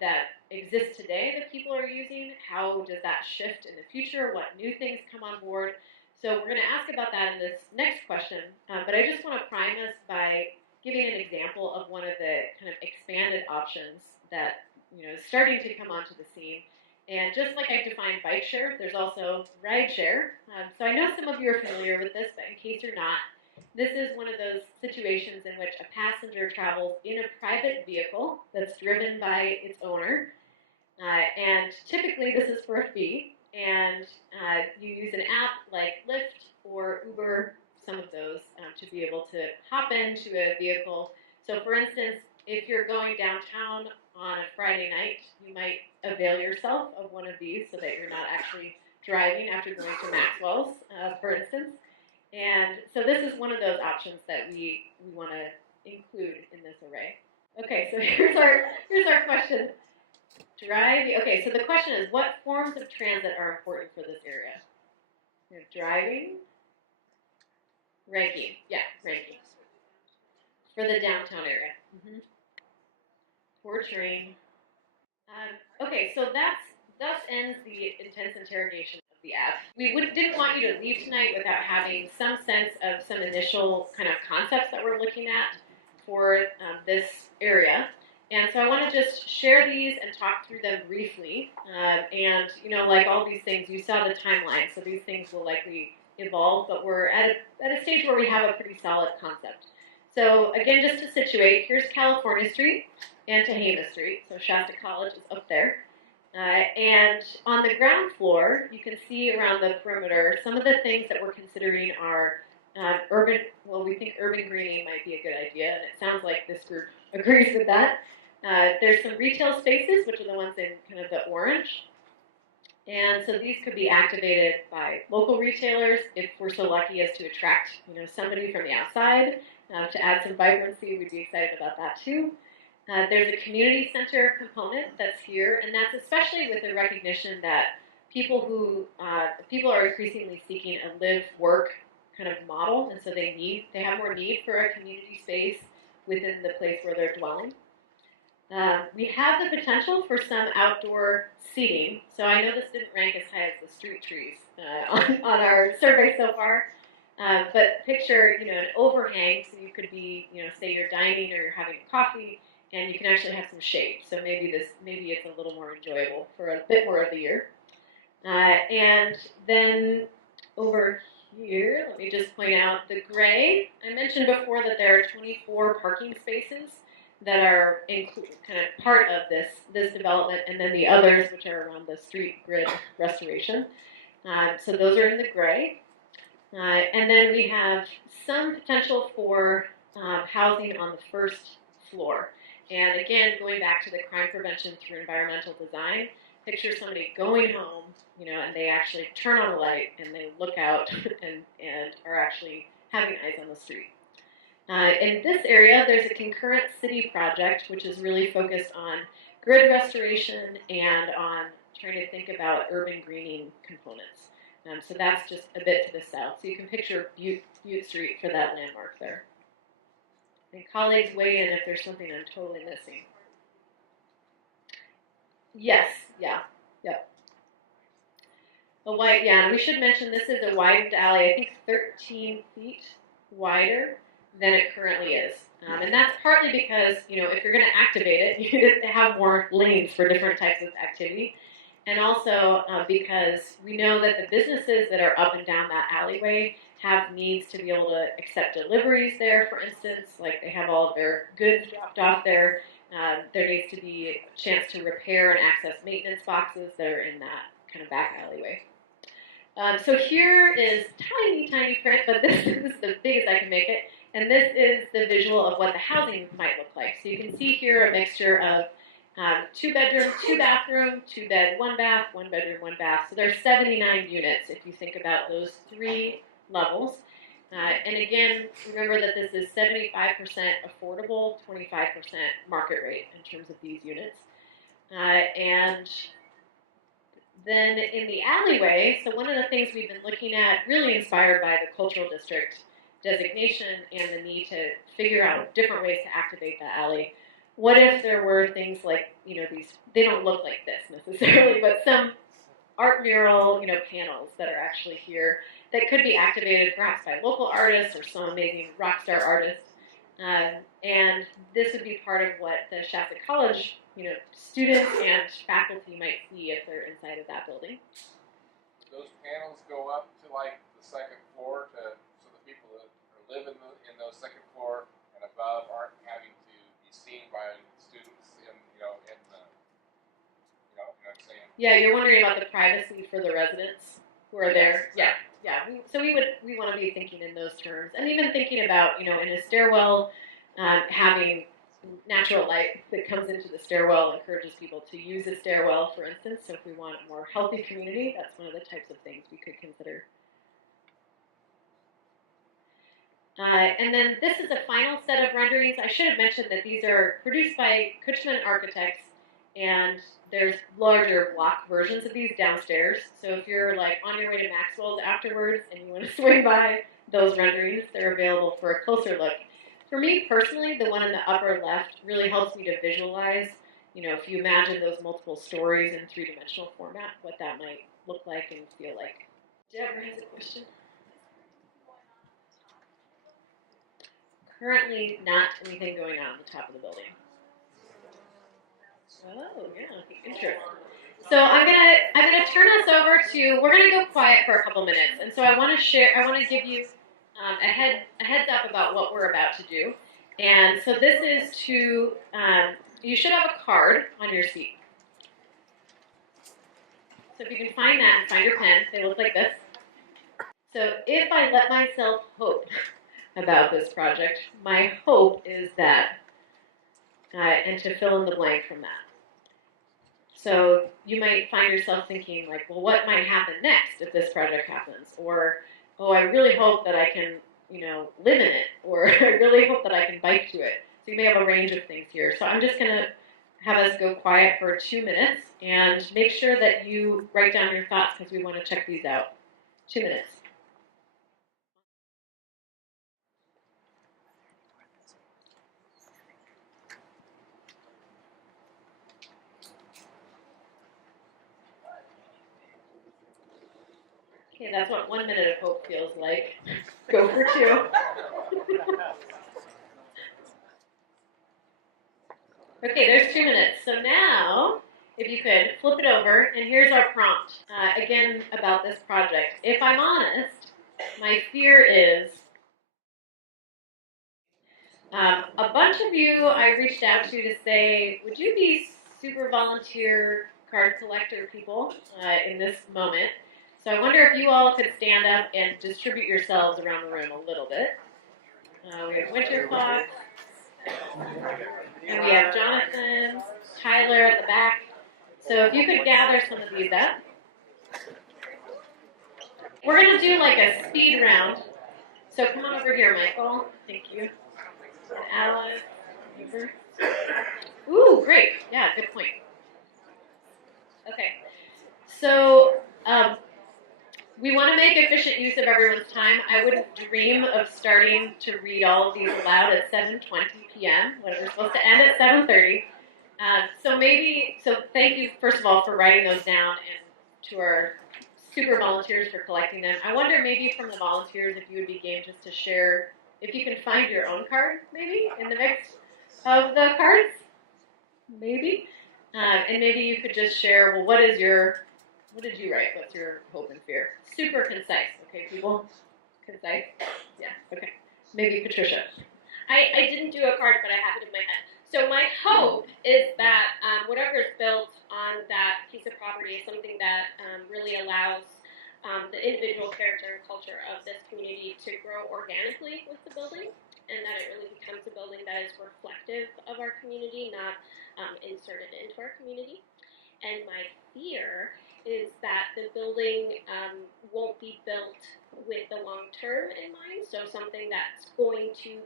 that exist today that people are using, how does that shift in the future, what new things come on board. So we're going to ask about that in this next question, but I just want to prime us by giving an example of one of the kind of expanded options that is starting to come onto the scene. And just like I've defined bike share, there's also ride share. So I know some of you are familiar with this, but in case you're not, this is one of those situations in which a passenger travels in a private vehicle that's driven by its owner. And typically this is for a fee. And you use an app like Lyft or Uber, some of those, to be able to hop into a vehicle. So for instance, if you're going downtown on a Friday night, you might avail yourself of one of these so that you're not actually driving after going to Maxwell's, for instance. And so this is one of those options that we want to include in this array. Okay, so here's our question. Okay, so the question is, what forms of transit are important for this area? We have driving, ranking. For the downtown area. Or train. Okay, so thus ends the intense interrogation of the app. We didn't want you to leave tonight without having some sense of some initial kind of concepts that we're looking at for this area. And so I want to just share these and talk through them briefly. And, like all these things, you saw the timeline, so these things will likely evolve, but we're at a stage where we have a pretty solid concept. So again, just to situate, here's California Street and Tehama Street, so Shasta College is up there. And on the ground floor, you can see around the perimeter, some of the things that we're considering are we think urban greening might be a good idea, and it sounds like this group agrees with that. There's some retail spaces, which are the ones in kind of the orange. And so these could be activated by local retailers if we're so lucky as to attract, somebody from the outside to add some vibrancy. We'd be excited about that too. There's a community center component that's here, and that's especially with the recognition that people are increasingly seeking a live-work kind of model, and so they have more need for a community space within the place where they're dwelling. We have the potential for some outdoor seating. So I know this didn't rank as high as the street trees on our survey so far. But picture, an overhang, so you could be, say you're dining or you're having coffee, and you can actually have some shade. So maybe it's a little more enjoyable for a bit more of the year. And then over here, let me just point out the gray. I mentioned before that there are 24 parking spaces that are kind of part of this development, and then the others, which are around the street grid restoration. So those are in the gray. And then we have some potential for housing on the first floor. And again, going back to the crime prevention through environmental design, picture somebody going home, and they actually turn on the light and they look out and are actually having eyes on the street. In this area, there's a concurrent city project, which is really focused on grid restoration and on trying to think about urban greening components. So that's just a bit to the south. So you can picture Butte Street for that landmark there. And colleagues weigh in if there's something I'm totally missing. Yes, yeah, yep. And we should mention this is a widened alley, I think 13 feet wider than it currently is. And that's partly because, if you're going to activate it, you need to have more lanes for different types of activity. And also because we know that the businesses that are up and down that alleyway have needs to be able to accept deliveries there, for instance, like they have all of their goods dropped off there. There needs to be a chance to repair and access maintenance boxes that are in that kind of back alleyway. So here is tiny, tiny print, but this is the biggest I can make it. And this is the visual of what the housing might look like. So you can see here a mixture of 2 bedroom, 2 bathroom, 2 bed, 1 bath, 1 bedroom, 1 bath. So there's 79 units if you think about those 3 levels. And again, remember that this is 75% affordable, 25% market rate in terms of these units. And then in the alleyway, so one of the things we've been looking at, really inspired by the cultural district designation and the need to figure out different ways to activate the alley. What if there were things like, these, they don't look like this necessarily, but some art mural, panels that are actually here that could be activated perhaps by local artists or some amazing rock star artists. And this would be part of what the Shasta College, students and faculty might see if they're inside of that building. Those panels go up to like the second floor so the people that live in those second floor and above aren't having to be seen by students in what I'm saying? Yeah, you're wondering about the privacy for the residents who are there. Yeah. So we want to be thinking in those terms, and even thinking about, in a stairwell, having natural light that comes into the stairwell encourages people to use a stairwell, for instance. So if we want a more healthy community, that's one of the types of things we could consider. And then this is a final set of renderings. I should have mentioned that these are produced by Cushman Architects, and there's larger block versions of these downstairs. So if you're like on your way to Maxwell's afterwards and you want to swing by those renderings, they're available for a closer look. For me personally, the one in the upper left really helps me to visualize, if you imagine those multiple stories in 3-dimensional format, what that might look like and feel like. Deborah has a question. Currently not anything going on the top of the building. Oh, yeah, interesting. So I'm gonna turn us over to, we're gonna go quiet for a couple minutes, and so I want to give you a heads up about what we're about to do. And so this is to, you should have a card on your seat. So if you can find that and find your pen, they look like this. So if I let myself hope about this project, my hope is that, and to fill in the blank from that. So you might find yourself thinking like, well, what might happen next if this project happens? Or, oh, I really hope that I can, live in it. Or I really hope that I can bike to it. So you may have a range of things here. So I'm just going to have us go quiet for 2 minutes and make sure that you write down your thoughts because we want to check these out. 2 minutes. Okay, that's what 1 minute of hope feels like. Go for 2. Okay, there's 2 minutes. So now, if you could, flip it over, and here's our prompt. Again, about this project. If I'm honest, my fear is, a bunch of you I reached out to say, would you be super volunteer card collector people in this moment? So I wonder if you all could stand up and distribute yourselves around the room a little bit. We have Winter Fox, and we have Jonathan, Tyler at the back. So if you could gather some of these up. We're going to do like a speed round. So come on over here, Michael. Thank you. Alice. Over. Ooh, great. Yeah, good point. Okay. So we want to make efficient use of everyone's time. I wouldn't dream of starting to read all of these aloud at 7:20 p.m. when we're supposed to end at 7:30. So thank you, first of all, for writing those down, and to our super volunteers for collecting them. I wonder maybe from the volunteers if you would be game just to share, if you can find your own card, maybe, in the mix of the cards, maybe. And maybe you could just share, well, what did you write? What's your hope and fear? Super concise, okay, people? Concise? Yeah, okay. Maybe Patricia. I didn't do a card, but I have it in my head. So my hope is that whatever is built on that piece of property is something that really allows the individual character and culture of this community to grow organically with the building, and that it really becomes a building that is reflective of our community, not inserted into our community. And my fear is that the building won't be built with the long term in mind, so something that's going to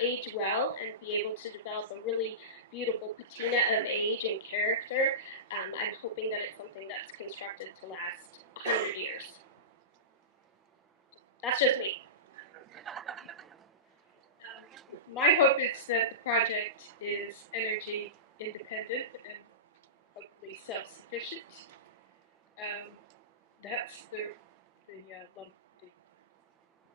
age well and be able to develop a really beautiful patina of age and character. I'm hoping that it's something that's constructed to last 100 years. That's just me. My hope is that the project is energy independent and hopefully self-sufficient. That's the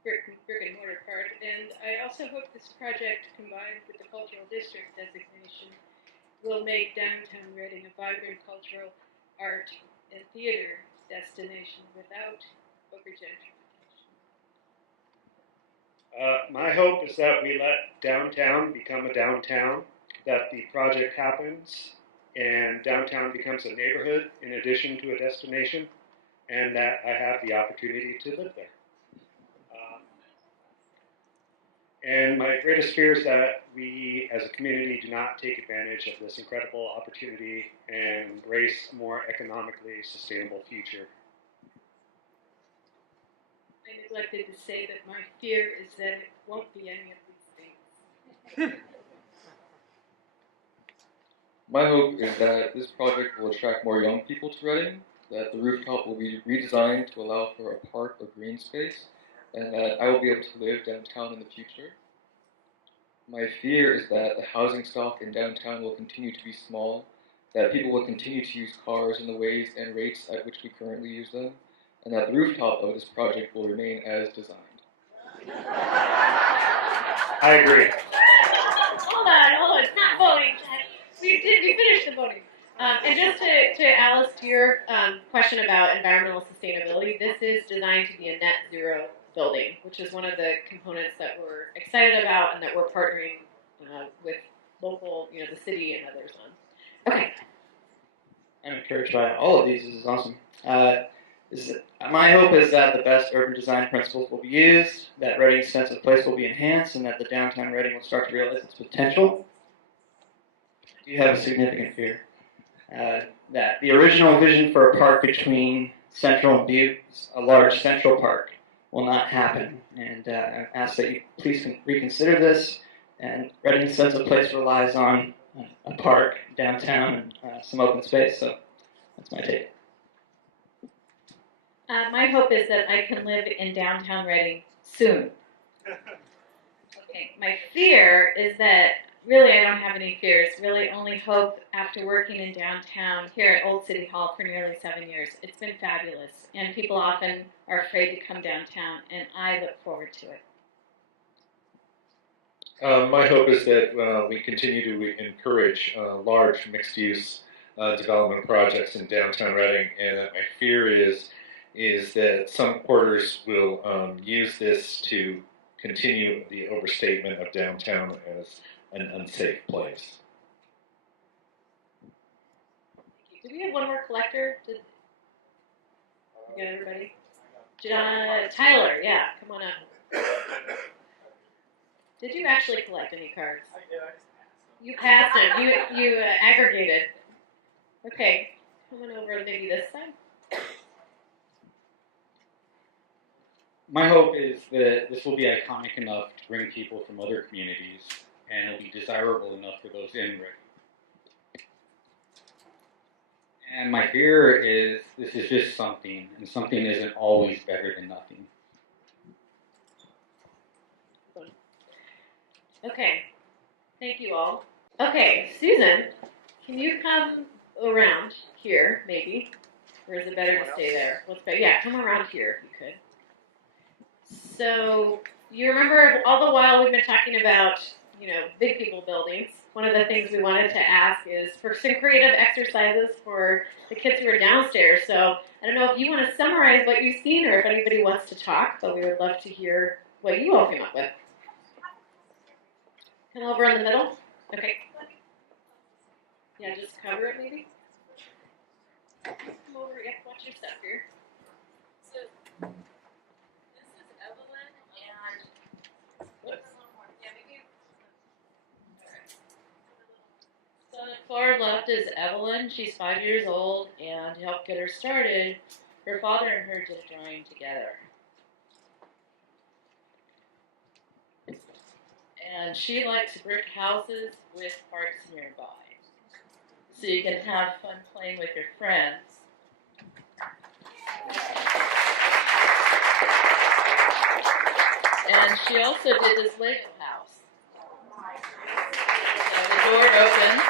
brick and mortar part. And I also hope this project, combined with the cultural district designation, will make downtown Reading a vibrant cultural, art, and theater destination without over-gentrification. My hope is that we let downtown become a downtown, that the project happens and downtown becomes a neighborhood in addition to a destination, and that I have the opportunity to live there. And my greatest fear is that we as a community do not take advantage of this incredible opportunity and embrace a more economically sustainable future. I neglected to say that my fear is that it won't be any of these things. My hope is that this project will attract more young people to Reading, that the rooftop will be redesigned to allow for a park or green space, and that I will be able to live downtown in the future. My fear is that the housing stock in downtown will continue to be small, that people will continue to use cars in the ways and rates at which we currently use them, and that the rooftop of this project will remain as designed. I agree. Hold on, it's not voting. We finished the voting. And just to Alice, to your question about environmental sustainability, this is designed to be a net zero building, which is one of the components that we're excited about and that we're partnering with local, the city and others on. Okay. I'm encouraged by all of these. This is awesome. My hope is that the best urban design principles will be used, that Reading's sense of place will be enhanced, and that the downtown Reading will start to realize its potential. Do you have a significant fear? That the original vision for a park between Central and Butte, a large central park, will not happen. And I ask that you please reconsider this. And Reading's sense of place relies on a park downtown and some open space. So that's my take. My hope is that I can live in downtown Reading soon. Okay. My fear is that really I don't have any fears. Really only hope after working in downtown here at Old City Hall for nearly 7 years. It's been fabulous. And people often are afraid to come downtown, and I look forward to it. My hope is that we continue to encourage large mixed-use development projects in downtown Reading, and my fear is that some quarters will use this to continue the overstatement of downtown as an unsafe place. Do we have one more collector? Did we get everybody? Tyler, yeah, come on up. Did you actually collect any cards? I did. You passed them. You aggregated. Okay, come on over maybe this side. My hope is that this will be iconic enough to bring people from other communities, and it'll be desirable enough for those in Reading. And my fear is this is just something, and something isn't always better than nothing. Okay, thank you all. Okay, Susan, can you come around here, maybe? Or is it better to stay there? What's better? Yeah, come around here if you could. So, you remember all the while we've been talking about, big people buildings. One of the things we wanted to ask is for some creative exercises for the kids who are downstairs. So, I don't know if you want to summarize what you've seen or if anybody wants to talk, but we would love to hear what you all came up with. Come over in the middle. Okay. Yeah, just cover it maybe. Come over. Yeah, watch your step here. So, this is Evelyn and, whoops, yeah, maybe. So on the far left is Evelyn. She's 5 years old, and to help get her started, her father and her did a drawing together. And she likes brick houses with parks nearby. So you can have fun playing with your friends. And she also did this Lego house. So the door opens.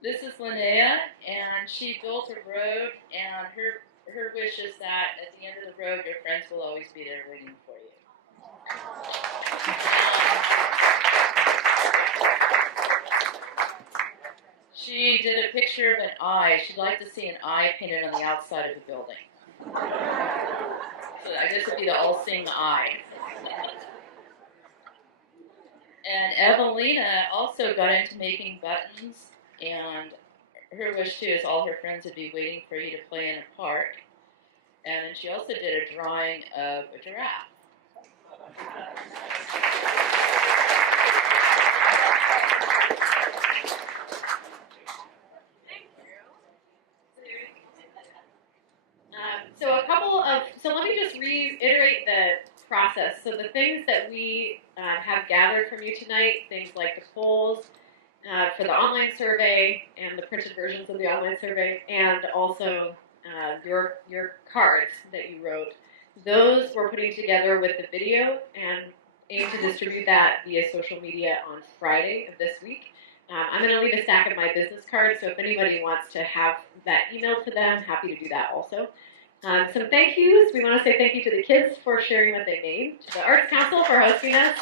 This is Linnea, and she built a road, and her wish is that at the end of the road, your friends will always be there waiting for you. She did a picture of an eye. She'd like to see an eye painted on the outside of the building. So I guess it would be the all-seeing eye. And Evelina also got into making buttons, and her wish too is all her friends would be waiting for you to play in a park. And then she also did a drawing of a giraffe. So let me just reiterate the process. So the things that we have gathered from you tonight, things like the polls for the online survey and the printed versions of the online survey, and also your cards that you wrote, those we're putting together with the video and aim to distribute that via social media on Friday of this week. I'm going to leave a stack of my business cards, so if anybody wants to have that emailed to them, happy to do that also. Some thank yous. We want to say thank you to the kids for sharing what they made, to the Arts Council for hosting us,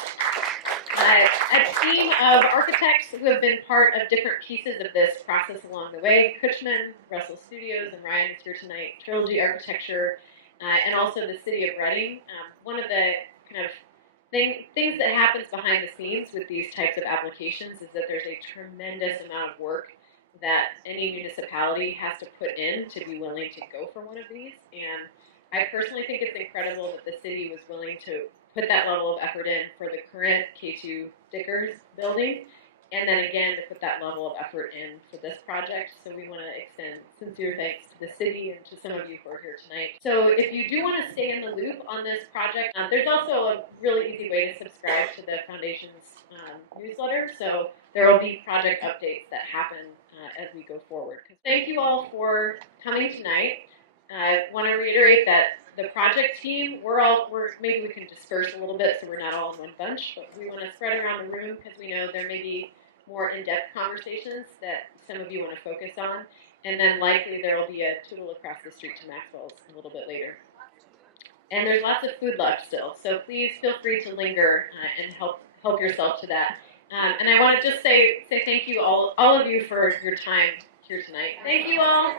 a team of architects who have been part of different pieces of this process along the way, Cushman, Russell Studios, and Ryan is here tonight, Trilogy Architecture, and also the City of Reading. One of the kind of things that happens behind the scenes with these types of applications is that there's a tremendous amount of work that any municipality has to put in to be willing to go for one of these. And I personally think it's incredible that the city was willing to put that level of effort in for the current K2 Dickers building, and then again to put that level of effort in for this project. So we want to extend sincere thanks to the city and to some of you who are here tonight. So if you do want to stay in the loop on this project, there's also a really easy way to subscribe to the Foundation's newsletter. So there will be project updates that happen as we go forward. Thank you all for coming tonight. I want to reiterate that the project team, maybe we can disperse a little bit so we're not all in one bunch, but we want to spread around the room because we know there may be more in-depth conversations that some of you want to focus on, and then likely there will be a tootle across the street to Maxwell's a little bit later. And there's lots of food left still, so please feel free to linger and help yourself to that. And I want to just say thank you all of you for your time here tonight. Thank you all.